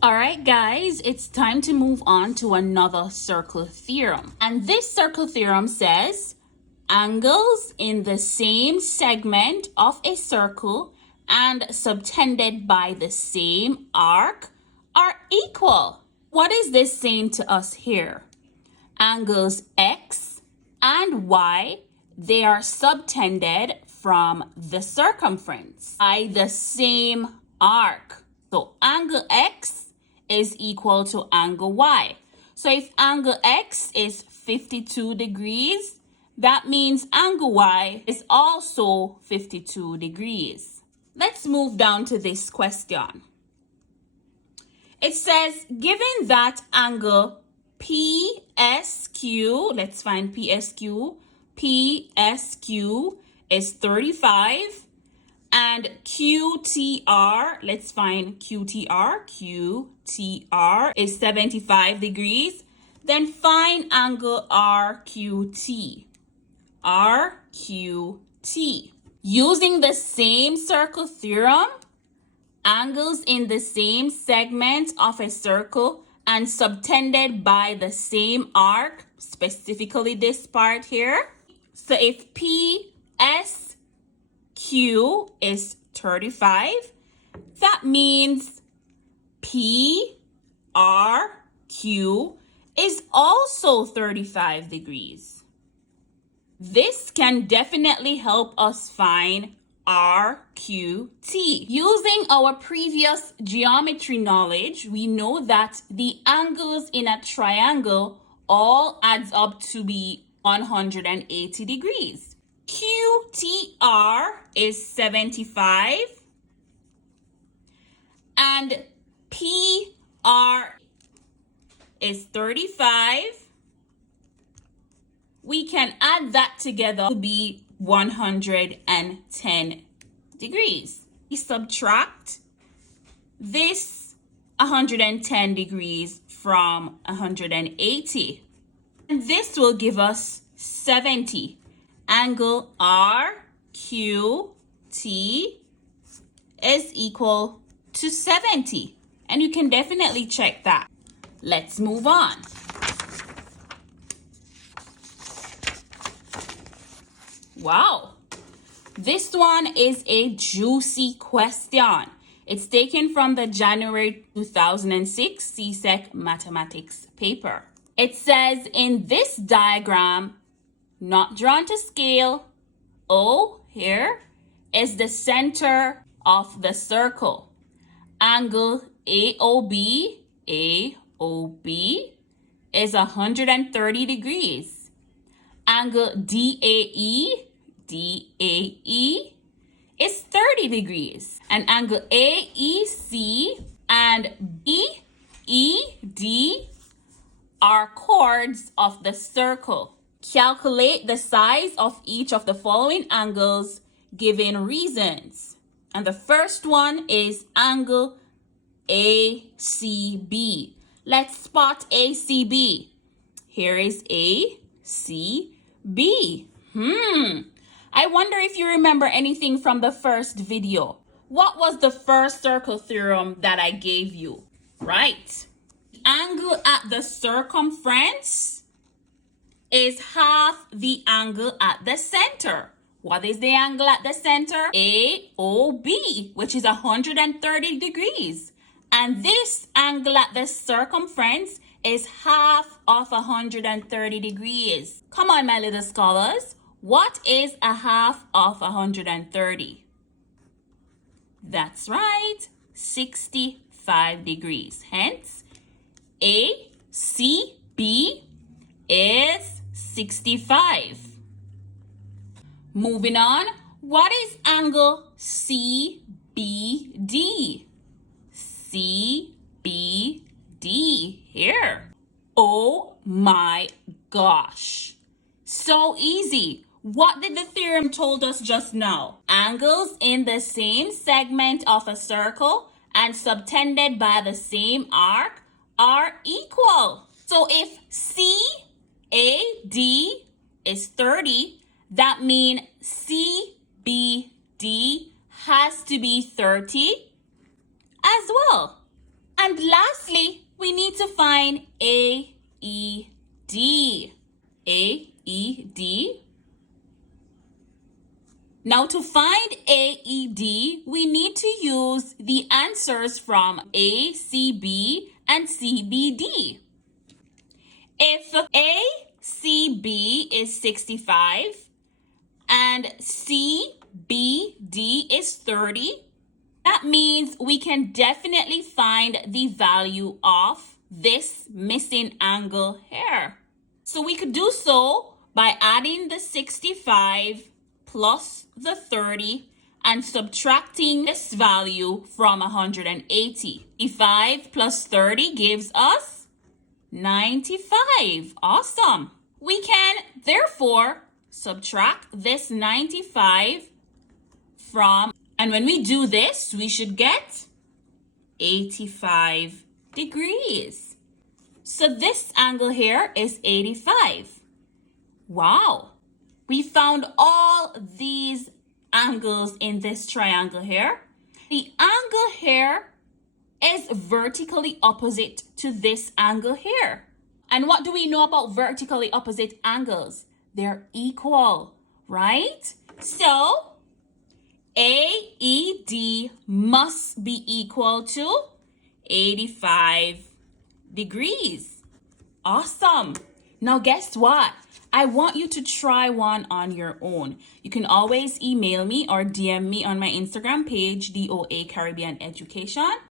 All right, guys, it's time to move on to another circle theorem. And this circle theorem says angles in the same segment of a circle and subtended by the same arc are equal. What is this saying to us here? Angles X and Y, they are subtended from the circumference by the same arc. So angle X is equal to angle Y. So if angle X is 52 degrees, that means angle Y is also 52 degrees. Let's move down to this question. It says, given that angle PSQ, let's find PSQ. PSQ is 35 and QTR, let's find QTR. QTR is 75 degrees. Then find angle RQT. RQT. Using the same circle theorem, angles in the same segment of a circle and subtended by the same arc, specifically this part here. So if PSQ is 35, that means PRQ is also 35 degrees. This can definitely help us find RQT. Using our previous geometry knowledge, we know that the angles in a triangle all adds up to be 180 degrees. QTR is 75 and PR is 35. We can add that together to be 110 degrees. We subtract this 110 degrees from 180. And this will give us 70. Angle RQT is equal to 70. And you can definitely check that. Let's move on. Wow, this one is a juicy question. It's taken from the January 2006 CSEC mathematics paper. It says in this diagram, not drawn to scale, O here is the center of the circle. Angle AOB is 130 degrees. Angle DAE is 30 degrees. And angle AEC and BED are chords of the circle. Calculate the size of each of the following angles given reasons. And the first one is angle ACB. Let's spot ACB. Here is ACB. I wonder if you remember anything from the first video. What was the first circle theorem that I gave you? Right. Angle at the circumference is half the angle at the center. What is the angle at the center? AOB, which is 130 degrees. And this angle at the circumference is half of 130 degrees. Come on, my little scholars. What is a half of 130? That's right, 65 degrees. Hence, ACB is 65. Moving on, what is angle CBD? CBD here. Oh my gosh. So easy. What did the theorem told us just now? Angles in the same segment of a circle and subtended by the same arc are equal. So if CAD is 30, that means CBD has to be 30 as well. And lastly, we need to find AED. AED. Now to find AED, we need to use the answers from ACB and CBD. If ACB is 65 and CBD is 30, that means we can definitely find the value of this missing angle here. So we could do so by adding the 65 plus the 30 and subtracting this value from 180. 85 plus 30 gives us 95. Awesome. We can therefore subtract this 95 from, and when we do this, we should get 85 degrees. So this angle here is 85. Wow. We found all these angles in this triangle here. The angle here is vertically opposite to this angle here. And what do we know about vertically opposite angles? They're equal, right? So AED must be equal to 85 degrees. Awesome. Now guess what? I want you to try one on your own. You can always email me or DM me on my Instagram page, DOA Caribbean Education.